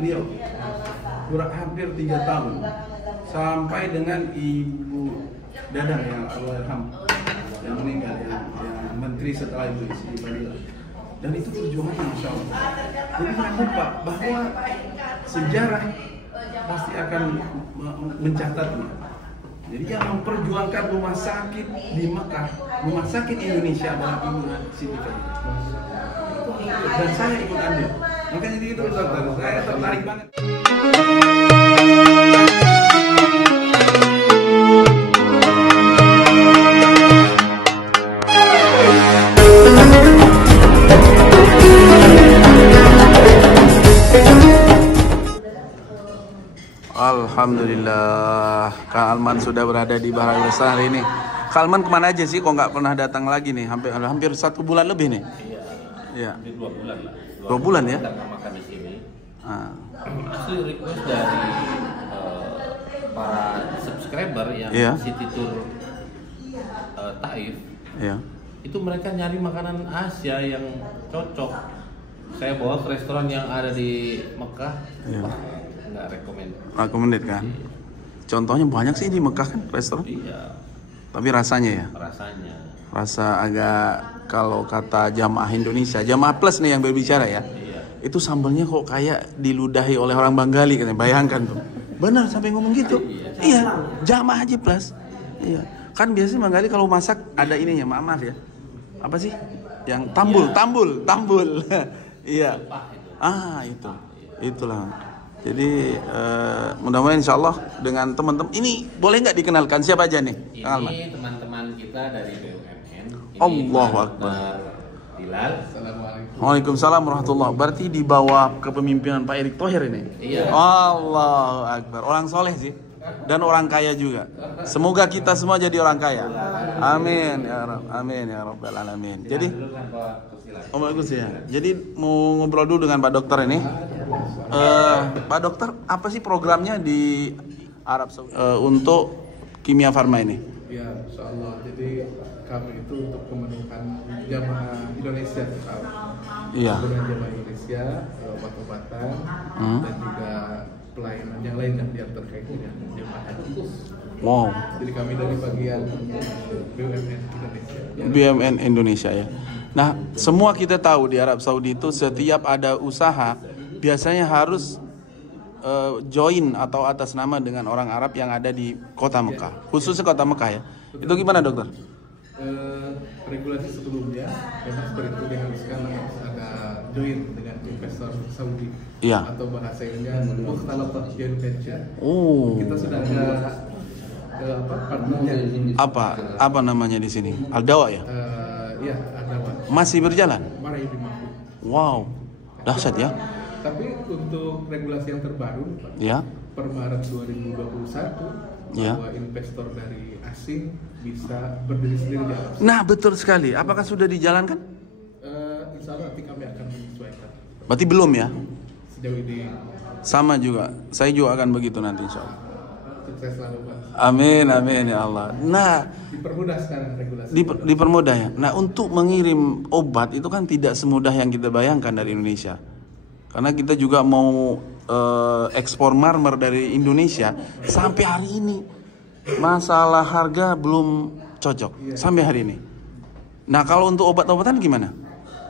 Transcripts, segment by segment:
beliau kurang hampir 3 tahun sampai dengan Ibu Dadang yang Allahyarham yang meninggal yang menteri setelah itu Siti Fadila. Dan itu perjuangan Masya Allah. Jadi jangan lupa bahwa sejarah pasti akan mencatatnya. Jadi yang memperjuangkan rumah sakit di Mekah, rumah sakit Indonesia adalah Ibu Siti Fadila. Dan saya ikut andil. Makanya itu dokter, saya tertarik banget. Alhamdulillah, Kang Alman sudah berada di Bahrul Besar hari ini. Kang Alman kemana aja sih? Kok nggak pernah datang lagi nih? Hampir 1 bulan lebih nih. Iya. Hampir 2 bulan lah. 2 bulan ya? Datang makan di sini. Asli request dari para subscriber yang City Tour Taif. Iya. Itu mereka nyari makanan Asia yang cocok. Saya bawa ke restoran yang ada di Mekah. Iya. Nggak recommended kan? Contohnya banyak sih di Mekah kan restoran. Iya. Tapi rasanya ya? Rasa agak, kalau kata jamaah Indonesia, jamaah plus nih yang berbicara ya. Iya. Itu sambalnya kok kayak diludahi oleh orang Bengali katanya. Bayangkan tuh. Benar sampai ngomong gitu. Iya, jamaah aja plus. Iya. Kan biasanya Bengali kalau masak ada ininya, maaf ya. Apa sih? Yang tambul. Iya. Itu. Itulah. Jadi mudah-mudahan insya Allah dengan teman-teman ini boleh nggak dikenalkan siapa aja nih? Ini teman-teman kita dari BUMN. Allahu Akbar. Bilal. Assalamualaikum. Waalaikumsalam warahmatullahi. Berarti di bawah kepemimpinan Pak Erick Thohir ini. Iya. Allahu Akbar. Orang soleh sih dan orang kaya juga. Semoga kita semua jadi orang kaya. Amin ya Rabb. Amin ya Rabbal alamin. Jadi Jadi mau ngobrol dulu dengan Pak Dokter ini. Pak Dokter, apa sih programnya di Arab Saudi untuk Kimia Farma ini? Ya, insyaallah. Jadi kami itu untuk memenuhkan jamaah Indonesia Iya. Dengan jamaah Indonesia, obat-obatan dan juga pelayanan yang lain yang terkait dengan jamaah haji. Wow. Jadi kami dari bagian BUMN Indonesia. BUMN Indonesia ya. Nah, semua kita tahu di Arab Saudi itu setiap ada usaha biasanya harus join atau atas nama dengan orang Arab yang ada di kota Mekah, khususnya kota Mekah ya. Itu gimana dokter? Regulasi sebelumnya memang seperti itu diharuskan harus ada join dengan investor Saudi. Iya. Atau bahasa Inggrisnya Mukhtalafat Joint Venture. Oh. Kita sudah ada partnernya. Apa namanya di sini? Al-Dawa ya? Iya, ada Pak. Masih berjalan? Marahi Bimangku. Wow, dahsyat ya. Tapi untuk regulasi yang terbaru, Pak, Ya. per Maret 2021, Ya. bahwa investor dari asing bisa berdiri sendiri di Arab Saudi. Nah, betul sekali. Apakah sudah dijalankan? Insya Allah nanti kami akan menyesuaikan. Berarti belum ya? Sejauh ini Sama juga. Saya juga akan begitu nanti insya Allah. sukses selalu, Pak. Amin, amin ya Allah. Nah, Dipermudah sekarang regulasi. dipermudah ya. Nah, untuk mengirim obat itu kan tidak semudah yang kita bayangkan dari Indonesia. Karena kita juga mau ekspor marmer dari Indonesia sampai hari ini masalah harga belum cocok sampai hari ini. Nah, kalau untuk obat-obatan gimana?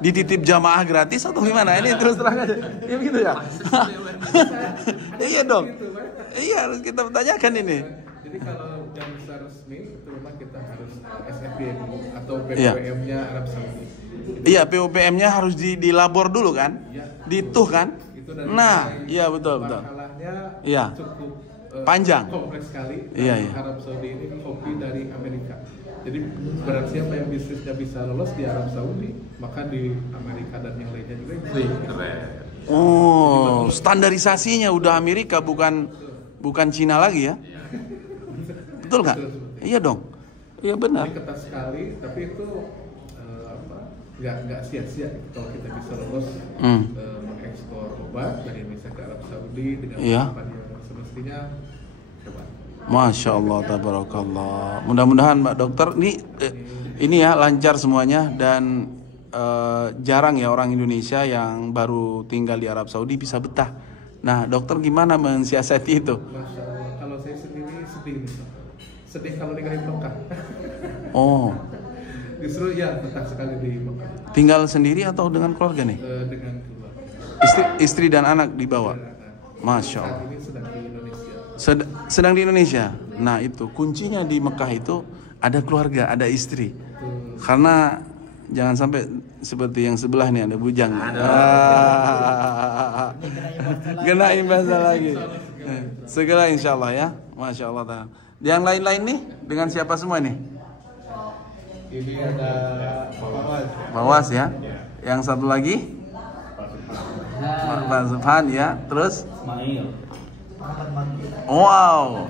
Dititip jamaah gratis atau gimana? Ini terus terang aja. Ya begitu ya. Iya dong. Iya, harus kita tanyakan ini. Jadi kalau yang besar resmi itu memang kita harus SFB atau PPM-nya Arab Saudi. Iya, POPM-nya harus dilabor dulu kan? Dituh kan? Nah, iya betul. Masalahnya cukup panjang. Kompleks sekali. Iya. Arab Saudi ini kopi dari Amerika. Jadi barang siapa yang bisnisnya bisa lolos di Arab Saudi, maka di Amerika dan yang lainnya juga bisa. Oh, standarisasinya udah Amerika bukan Cina lagi ya? Betul nggak? Iya dong. Iya benar. Ini ketat sekali, tapi itu nggak sia-sia kalau kita bisa lolos mengekspor obat dari Indonesia ke Arab Saudi dengan harapan yang semestinya hebat. Masya Allah, tabarakallah. Mudah-mudahan Mbak Dokter ini ya lancar semuanya dan jarang ya orang Indonesia yang baru tinggal di Arab Saudi bisa betah Nah, dokter gimana mensiasati itu? Masya Allah, kalau saya sendiri sedih nih, Pak. Sedih kalau nikah di Mekah. Oh, Justru ya betah sekali di Mekah. tinggal sendiri atau dengan keluarga nih? Dengan keluarga. Istri dan anak dibawa. Masya Allah. Saat ini sedang di Indonesia. Sedang di Indonesia. Nah, itu kuncinya di Mekah itu ada keluarga, ada istri. Karena jangan sampai seperti yang sebelah nih ada bujang. Kena imbasnya lagi. Segera insya Allah ya. Masya Allah. Yang lain-lain nih dengan siapa semua nih? Ini ada Bawas ya. Yang satu lagi Pak Subhan ya. Terus wow,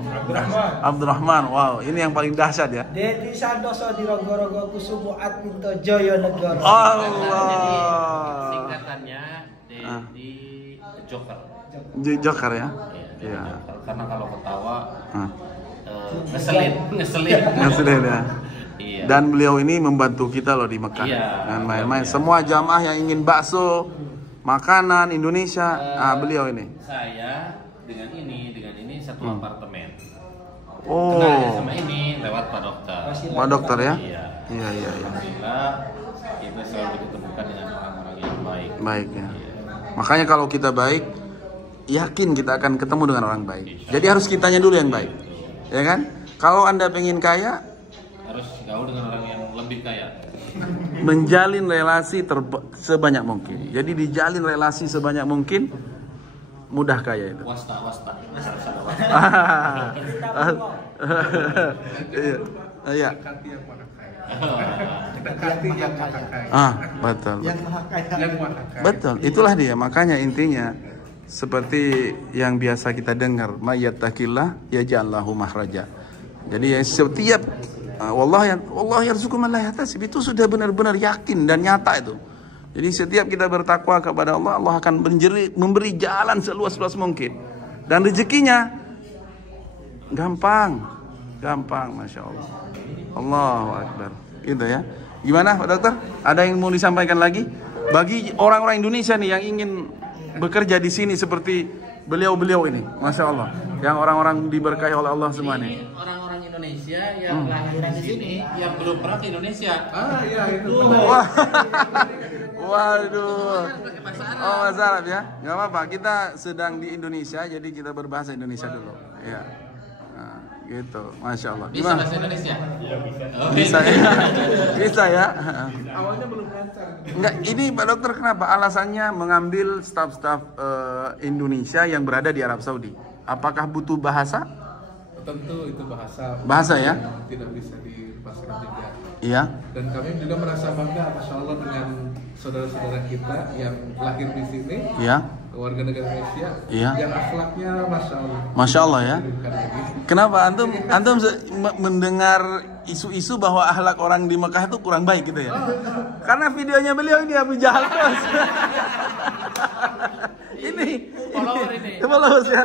Abdurrahman. Wow, ini yang paling dahsyat ya. Dedi Santoso di Rogo-Rogo Kusumo Adminto Joyonegoro. Allah. Singkatannya di Joker. Joker ya. Iya. Iya. Karena kalau ketawa Ah. ngeselin. Ngeselin ya. Iya. Dan beliau ini membantu kita loh di Mekah. Iya. Dan main-main. Semua jamaah yang ingin bakso, makanan Indonesia, beliau ini. Saya dengan ini satu apartemen. Oh, Kenalnya sama ini lewat Pak Dokter. Pak Dokter ya? Iya. Iya, iya, iya. Alhamdulillah kita selalu diketemukan dengan orang-orang yang baik. Baik ya. Iya. Makanya kalau kita baik, yakin kita akan ketemu dengan orang baik. Jadi harus kitanya dulu yang baik. Ya kan? Kalau Anda pengen kaya, Harus gaul dengan orang yang lebih kaya. menjalin relasi sebanyak mungkin. Jadi dijalin relasi sebanyak mungkin, mudah kaya itu. Wasta. Harus ada Iya. Iya. dekati yang maha kaya. Dekati yang maha kaya. Betul. Yang maha kaya. Yang maha kaya. Betul, itulah dia. Makanya intinya seperti yang biasa kita dengar, mayyattaqillah yaj'al lahu makhraja. Jadi setiap wallahi yarzuqu man la yahtasib, itu sudah benar-benar yakin dan nyata itu. Jadi setiap kita bertakwa kepada Allah, Allah akan memberi jalan seluas-luas mungkin. Dan rezekinya gampang, Masya Allah. Allahu Akbar. Gitu ya. Gimana Pak Dokter? Ada yang mau disampaikan lagi? Bagi orang-orang Indonesia nih yang ingin bekerja di sini seperti beliau-beliau ini, Masya Allah. Yang orang-orang diberkahi oleh Allah semua nih. Ini orang-orang Indonesia yang lahir di sini yang belum pernah ke Indonesia. Iya itu. Wah. Waduh. Oh, bahasa Arab ya? Gak apa-apa, kita sedang di Indonesia, jadi kita berbahasa Indonesia dulu. Ya. Nah, gitu, Masya Allah. Bisa bahasa Indonesia? Bisa ya? Bisa ya? Awalnya belum lancar. Enggak, ini Pak Dokter kenapa alasannya mengambil staf-staf Indonesia yang berada di Arab Saudi? Apakah butuh bahasa? Tentu itu Bahasa ya? Tidak bisa dilepaskan juga. Iya. Dan kami juga merasa bangga, Masya Allah, dengan saudara-saudara kita yang lahir di sini, Iya. warga negara Indonesia, Iya. yang akhlaknya Masya Allah. Masya Allah ya. Bukan lagi. Kenapa antum mendengar isu-isu bahwa akhlak orang di Mekah itu kurang baik gitu ya? Karena videonya beliau ini Abu Jahal terus. Ini followers ya.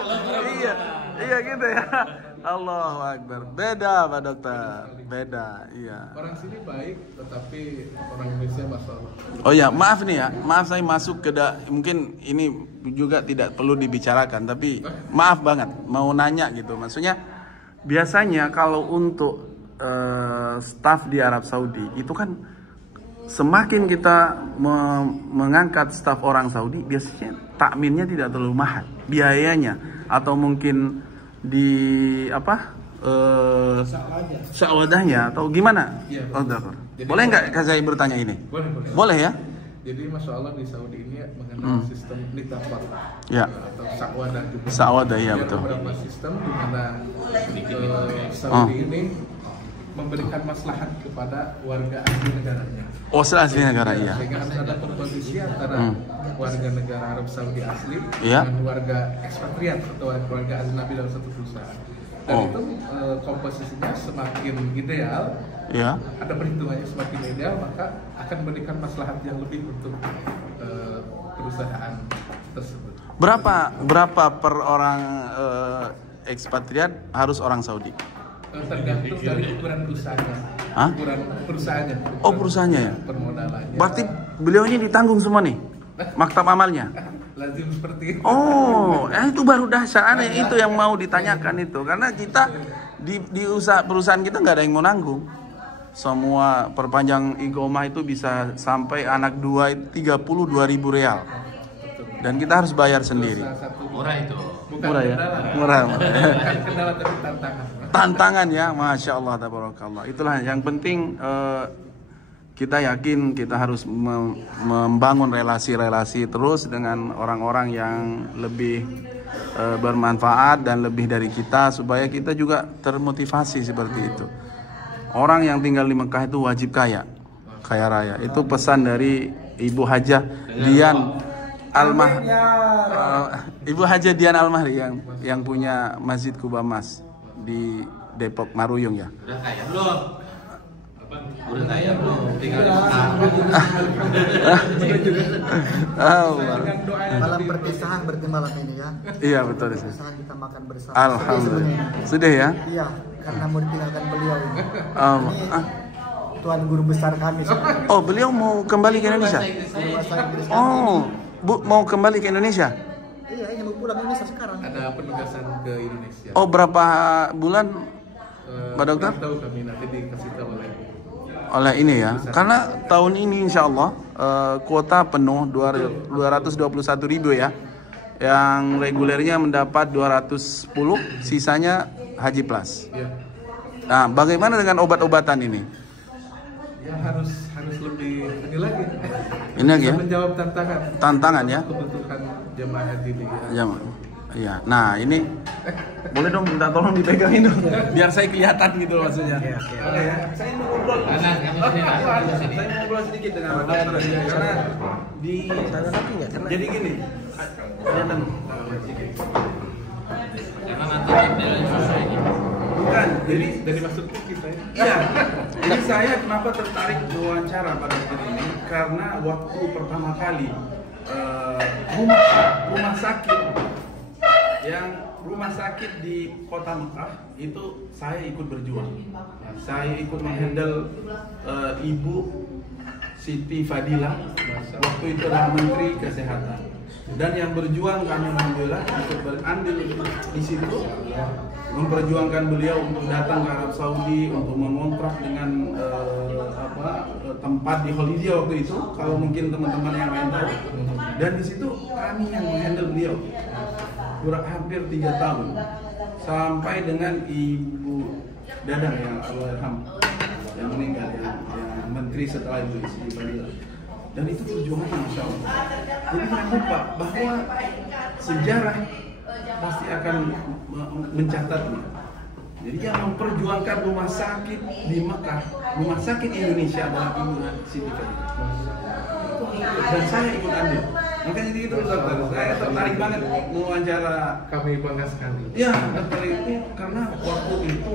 Iya gitu ya. Allahu Akbar. Beda Pak Dokter. Beda. Iya. Orang sini baik, tetapi orang Indonesia Masya Allah. Oh ya, maaf nih ya. Maaf saya masuk ke mungkin ini juga tidak perlu dibicarakan, tapi maaf banget mau nanya gitu. Maksudnya biasanya kalau untuk staf di Arab Saudi itu kan semakin kita mengangkat staf orang Saudi, biasanya takminnya tidak terlalu mahal biayanya, atau mungkin di apa syawadahnya atau gimana? Iya, Oh, boleh nggak saya bertanya ini? Boleh ya? Jadi Masya Allah di Saudi ini mengenal sistem nitafat Ya. atau sa'wadah juga. Sa'wadah, ya, Ada betul. beberapa sistem di mana Saudi ini memberikan maslahat kepada warga asli negaranya. Oh, asli negara iya. Sehingga harus ada kompetisi antara warga negara Arab Saudi asli Iya. dengan warga ekspatriat atau warga ajnabi dalam satu perusahaan. Dan itu komposisinya semakin ideal, Iya. ada perhitungannya semakin ideal, maka akan memberikan maslahat yang lebih untuk perusahaan tersebut. Berapa per orang ekspatriat harus orang Saudi? Tergantung dari ukuran perusahaannya. Hah? Ukuran perusahaannya. Oh, perusahaannya ya? Permodalannya. Berarti beliau ini ditanggung semua nih? Maktab amalnya? lazim seperti itu. Oh, itu baru dahsyat aneh itu yang mau ditanyakan itu. Karena kita di perusahaan kita nggak ada yang mau nanggung. Semua perpanjang iqomah itu bisa sampai anak 32.000 real. Dan kita harus bayar sendiri. Murah itu. Bukan Murah ya? kendala. Murah. Bukan kendala tapi tantangan. Tantangan ya, Masya Allah, tabarakallah. Itulah yang penting, kita yakin kita harus membangun relasi-relasi terus dengan orang-orang yang lebih bermanfaat dan lebih dari kita, supaya kita juga termotivasi seperti itu. Orang yang tinggal di Mekah itu wajib kaya raya. Itu pesan dari Ibu Hajah Dian Ibu Hajah Dian Almahri yang punya Masjid Kuba Mas di Depok Maruyung ya. Udah kaya belum? Udah kaya belum? Tinggal di Mekah. Malam perpisahan berarti malam ini ya. Iya betul sih. Perpisahan kita makan bersama. Alhamdulillah. Sudah ya? Iya, karena mau ditinggalkan beliau ini. Ini, Tuan guru besar kami sebenarnya. oh, beliau mau kembali ke Indonesia? Guru bahasa Inggris kami. Oh, Bu mau kembali ke Indonesia? Iya, ini mau pulang Indonesia sekarang. Ada penugasan ke Indonesia. Oh, berapa bulan, Pak Dokter? Belum tahu kami, nanti dikasih tahu Oleh ini ya, karena tahun ini insya Allah kuota penuh 221.000 ya. Yang regulernya mendapat 210, sisanya Haji Plus. Ya. Nah, bagaimana dengan obat-obatan ini? Ya harus lebih ini lagi. Ini lagi ya? Menjawab Tantangan ya? kebutuhan jemaah haji di Iya. Nah, ini boleh dong minta tolong dipegangin dong, biar saya kelihatan gitu maksudnya. Oke. Ya. Saya mau ngobrol. Mana? Saya mau ngobrol sedikit dengan Pak Dokter karena di jadi gini. Kelihatan. Karena nanti dia susah ini. Bukan, jadi dari maksud kita ya. iya. Jadi saya kenapa tertarik wawancara Pak Dokter ini karena waktu pertama kali rumah sakit di kota Mekah itu saya ikut berjuang. Saya ikut menghandle Ibu Siti Fadilah, waktu itu adalah Menteri Kesehatan. Dan yang berjuang kami alhamdulillah ikut berandil di situ, memperjuangkan beliau untuk datang ke Arab Saudi untuk mengontrak dengan tempat di Holiday waktu itu, kalau mungkin teman-teman yang lain tahu. Dan di situ kami yang menghandle beliau hampir 3 tahun sampai dengan Ibu Dadang yang Allahyarham yang meninggal, yang menteri setelah itu Siti Fadilah. Dan itu perjuangan Masya Allah. Jadi jangan lupa bahwa sejarah pasti akan mencatatnya. Jadi yang memperjuangkan rumah sakit di Mekah, rumah sakit Indonesia adalah Ibu Siti Fadilah. Dan saya ikut andil. Makanya jadi itu Dokter, saya tertarik banget mewawancara. Kami bangga sekali. Ya, tertarik itu karena waktu itu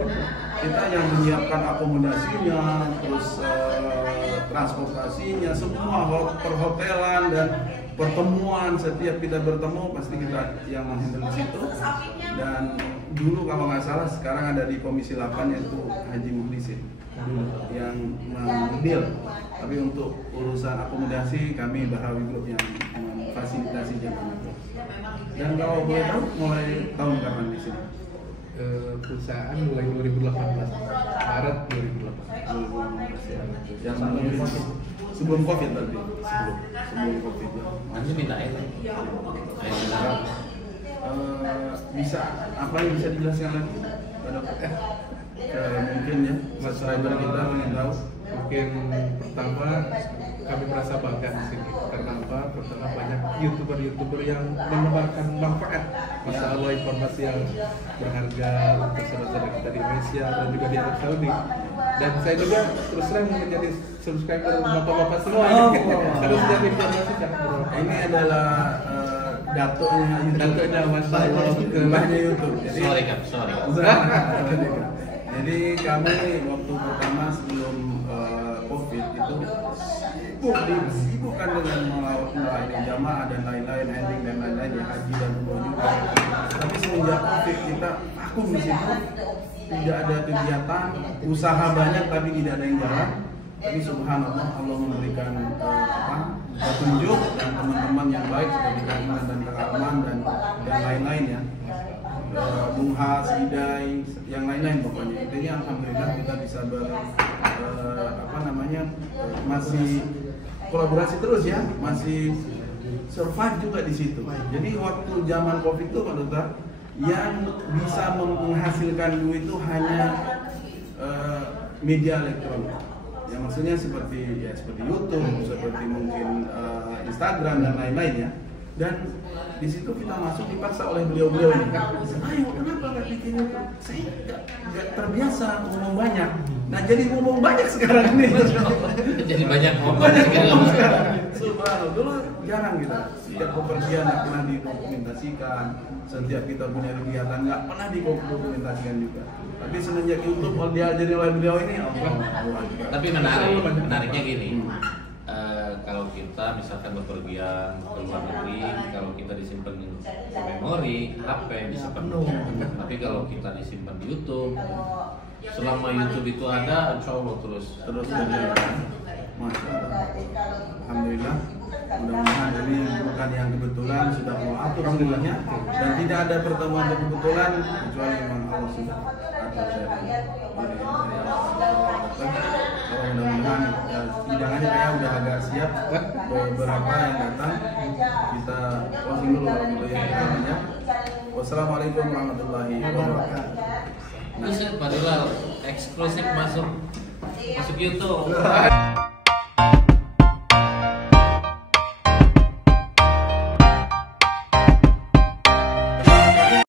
kita yang menyiapkan akomodasinya, terus transportasinya, semua perhotelan dan pertemuan. Setiap kita bertemu pasti kita yang menghandle di situ. Dan dulu kalau nggak salah sekarang ada di Komisi 8 yaitu Haji Mukhlisin yang mengambil. Tapi untuk urusan akomodasi kami Bahrawi Group yang memfasilitasi jamaah itu. Dan kalau boleh tahu mulai tahun kapan di sini? Perusahaan mulai 2018 Maret 2018. Yang sebelum COVID tadi. Sebelum COVID ya. Nanti minta air. Bisa apa yang bisa dijelaskan lagi? Mungkin ya subscriber kita ingin tahu. Mungkin pertama kami merasa bangga di sini karena apa? Pertama banyak youtuber yang menebarkan manfaat, masya Allah, informasi yang berharga untuk saudara-saudara kita di Indonesia dan juga di Arab Saudi. Dan saya juga terus terang menjadi subscriber bapak-bapak semua. Harus jadi informasi kan. Ini adalah datonya masya Allah kembali YouTube. Sorry. Jadi kami waktu pertama sebelum COVID itu disibukkan dengan melayani jamaah dan lain-lain, handling dan lain-lain, ya haji dan umroh juga. Tapi semenjak COVID kita vakum di situ, tidak ada kegiatan, usaha banyak tapi tidak ada yang jalan. Tapi subhanallah Allah memberikan petunjuk dan teman-teman yang baik seperti Kak Iman dan Kak Arman dan yang lain-lain ya. Bung Has, Hidai, yang lain-lain pokoknya. Intinya alhamdulillah kita bisa masih kolaborasi terus ya, masih survive juga di situ. Jadi waktu zaman Covid itu Pak Duta, yang bisa menghasilkan duit itu hanya media elektronik. Ya maksudnya seperti YouTube, seperti mungkin Instagram dan lain-lain ya. Dan di situ kita masuk dipaksa oleh beliau-beliau ini. Ayo, kenapa nggak bikin YouTube? Saya nggak terbiasa ngomong banyak. Nah jadi ngomong banyak sekarang ini. Jadi banyak ngomong. Subhanallah, dulu jarang kita. Setiap pekerjaan nggak pernah didokumentasikan. Setiap kita punya kegiatan nggak pernah didokumentasikan juga. Tapi semenjak YouTube kalau diajari oleh beliau ini, Allah. Tapi menariknya gini. Kalau kita misalkan bepergian ke luar negeri, kalau kita disimpan di memori, HP bisa penuh. Tapi kalau kita disimpan di YouTube, selama YouTube itu ada, insya Allah terus berjalan. Masya Allah. Alhamdulillah. Mudah-mudahan ini bukan yang kebetulan, sudah Allah atur semuanya, dan tidak ada pertemuan yang kebetulan kecuali memang Allah sudah atur. Mudah-mudahan hidangannya kayak udah agak siap. Beberapa yang datang kita closing dulu ya. Wassalamualaikum warahmatullahi wabarakatuh. Terus Pak Dulal eksklusif masuk YouTube.